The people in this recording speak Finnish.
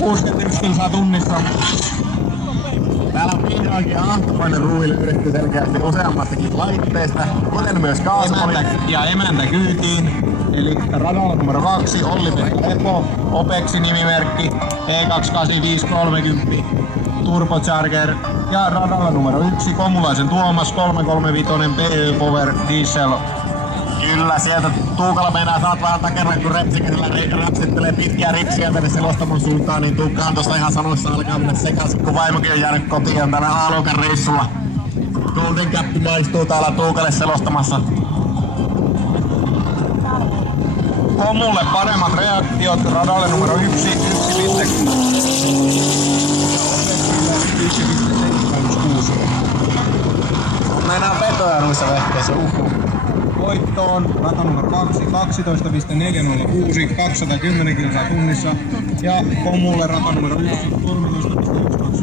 61 kilsaa tunnissa. Täällä on vihdoinkin ahtopainen ruuhi löydetty selkeästi useammastakin laitteesta, kuten myös kaasupoli. Ja emäntä kyytiin. Eli radalla numero 2, Olli-Pekka Lepo, Opexi nimimerkki, E28530, Turbocharger. Ja radalla numero 1, Komulaisen Tuomas, 335 PY Power Diesel. Kyllä, sieltä Tuukalla meinaa saat vähän takerran, kun repsikäisellä rapsittelee pitkiä ripsiä tänne selostamon suuntaan, niin Tuukka on tosta ihan sanoissa alkaa mennä sekaisin, kun vaimokin on jäänyt kotiin tänä A-luokan reissulla. Golden Cap maistuu täällä Tuukalle selostamassa. Komulle paremmat reaktiot radalle numero 1, 1,6. Meinaa vetoja noissa vehkeissä, Voittoon rata numero 2, 12,406, 210 kilsaa tunnissa. Ja Komulle rata numero 1, 13,11